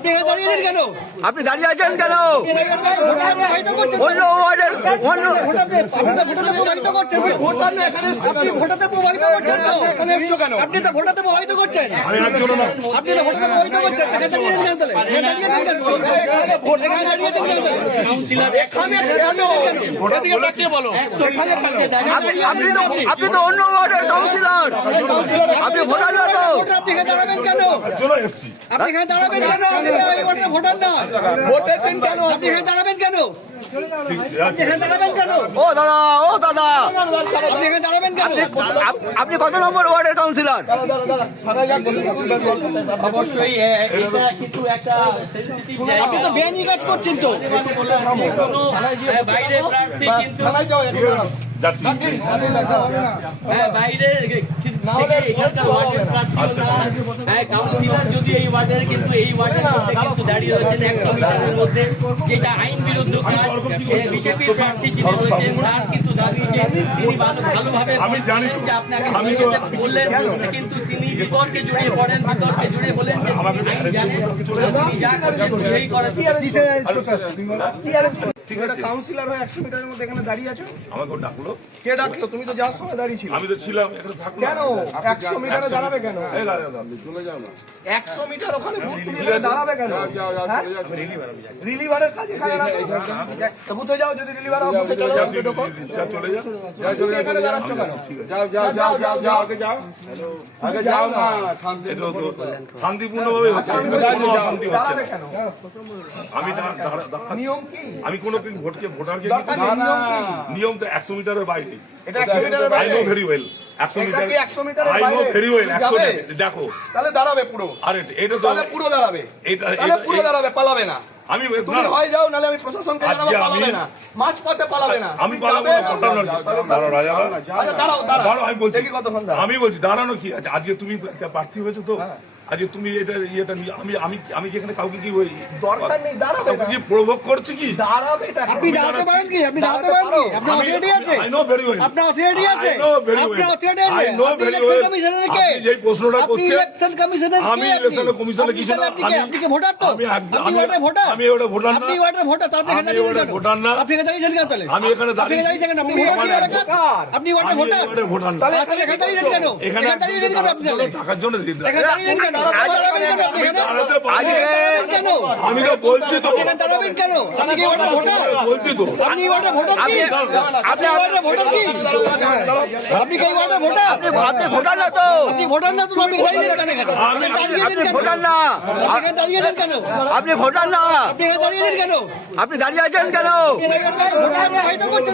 আপনি এখানে দাঁড়িয়েছেন কেন? আপনি দাঁড়িয়ে আছেন কেন? অন্য ওয়ার্ডের অন্য ভোটারদের প্রভাবিত করছেন। আপনি ভোটারদের প্রভাবিত করছেন তো? আপনি তো ভোটারদের প্রভাবিত করছেন। আপনি তো ভোটারদের প্রভাবিত করছেন। এখানে দাঁড়িয়েছেন কেন তাহলে? এখানে দাঁড়িয়েছেন কেন? এখানে দাঁড়িয়েছেন কেন তাহলে? আপনি তো অন্য ওয়ার্ডের কাউন্সিলর, আপনি ভোটার না তো? আপনি এখানে দাঁড়াবেন কেন? আপনি এখানে দাঁড়াবেন কেন? আপনি ভোটার না। আপনি এখানে দাঁড়াবেন কেন? আপনি এখানে দাঁড়াবেন কেন? ও দাদা, ও দাদা, আপনি এখানে দাঁড়াবেন কেন? আপনি কত নম্বর ওয়ার্ডের কাউন্সিলর? অবশ্যই এটা কিন্তু একটা সেনসিটিভ আপনি তো বেআইনি কাজ করছেন তো। বাইরে প্রার্থী কিন্তু বাইরে এখানকার ওয়ার্ডের প্রার্থী কাউন্সিলর যদি এই ওয়ার্ডের কিন্তু এই ওয়ার্ডের মধ্যে কিন্তু দাঁড়িয়ে রয়েছেন 100 মিটারের মধ্যে, যেটা আইন বিরুদ্ধ কাজ। বিজেপির প্রার্থী যিনি রয়েছেন তার কিন্তু দাবি যে তিনি ভালোভাবে যে আপনাকে বললেন, কিন্তু তিনি বিতর্কে জড়িয়ে পড়েন, বিতর্কে জড়িয়ে বলেন যে তিনি আইন জানেন, তিনি যা করছেন সেই করেন। কাউন্সিলর হয়ে 100 মিটারের মধ্যে এখানে দাঁড়িয়ে আছো। আমাকে ডাকলো, কে ডাকলো? তুমি তো যাওয়ার সময় দাঁড়িয়ে ছিল। আমি তো ছিলাম এখানে থাকলাম। কেন 100 মিটারে দাঁড়াবে কেন? চলে যাও না, 100 মিটার ওখানে ভোট তুমি এখানে দাঁড়াবে কেন? রিলিভারের কাজ এখানে রাখো। বুথে যাও, যদি রিলিভার হবে বুথে চলে যাও। চলে যাও, তুমি এখানে দাঁড়াচ্ছ কেন? আগে যাও না, শান্তিপূর্ণভাবে হচ্ছে, কোনো অশান্তি হচ্ছে দাঁড়াবে না। কেন? আমি নিয়ম কি? আমি কোনো ভোটারকে দরকার নেই, নিয়ম কি? নিয়ম তো 100 মিটারের বাইরে। এটা 100 মিটারের আই বাইরে। নো ভেরি ওয়েল 100 মিটার, এটা কি 100 মিটারের আই নো বাইরে? ভেরি ওয়েল 100 যাবে? মিটার। দেখো তাহলে দাঁড়াবে পুরো। আরে এটা তো তাহলে পুরো দাঁড়াবে। তাহলে পুরো দাঁড়াবে, পালাবে না। আমি তুমি হয় যাও, নালে আমি প্রশাসনকে জানাবো, আজকে পালাবে আমি- না। মাঝ পথে পালাবে না। আমি তুমি পালাবো যাবে, না, দাঁড়ানো আচ্ছা দাঁড়াও, দাঁড়াও, আমি বলছি, দেখি কতক্ষণ দাঁড়াও। আমি বলছি দাঁড়ানো কি আছে? আজকে তুমি একটা প্রার্থী হয়েছো তো, আজকে তুমি এটা ইয়েটা নিয়ে আমি কি এখানে কাউকে কি ওই দরকার নেই, দাঁড়াবে না। কি প্রভোগ করছে কি? দাঁড়াবে এটা। আপনি দাঁড়াতে পারেন কি? আপনি দাঁড়াতে পারেন কি? আপনার অথরিটি আছে? আই নো ভেরি ওয়েল, আপনার অথরিটি আছে? I know very well. আপনার অথরিটি আছে? I know আপনি very ইলেকশন well. কমিশনের কে? আপনি যেই প্রশ্নটা আপনি করছেন, ইলেকশন কমিশনের কে? আমি ইলেকশন কমিশনের কিছু না। আপনি কে? আপনি কি ভোটার তো? আমি আপনি ওয়ার্ডের ভোটার? আমি ওটা ভোটার না। আপনি ওয়ার্ডের ভোটার, তো আপনি এখানে আমি দাঁড়িয়েছেন ওটা কেন? ভোটার না। আপনি এখানে দাঁড়িয়েছেন কেন তাহলে? আমি এখানে আপনি এখানে দাঁড়িয়েছেন কেন? আপনি দাঁড়িয়েছি। ভোটার আমার এলাকার? আপনি ওয়ার্ডের আমি ভোটার? ওটা ভোটার না। তাহলে এখানে দাঁড়িয়েছেন কেন? এখানে এখানে দাঁড়িয়েছেন কেন আপনি তাহলে? টাকার জন্য এখানে দাঁড়িয়েছেন কেন? দাঁড়াবেন কেন আপনি এখানে? দাঁড়াতে পারি। দাঁড়াবেন কেন? আমি তো বলছি তো, এখানে দাঁড়াবেন কেন? আপনি কি ওয়ার্ডের ভোটার? বলছি তো, আপনি ওয়ার্ডের ভোটার কি? আপনি ওয়ার্ডের ভোটার কি? আপনি কি ওয়ার্ডের ভোটার? আপনি ভোটার না তো? আপনি ভোটার না তো আপনি দাঁড়িয়েছেন কেন এখানে? আপনি দাঁড়িয়েছেন আপনি কেন? ভোটার না, আপনি এখানে দাঁড়িয়েছেন কেন? আপনি ভোটার না, আপনি এখানে দাঁড়িয়েছেন কেন? আপনি দাঁড়িয়ে আছেন কেন? আপনি ভোটার প্রভাবিত করছেন।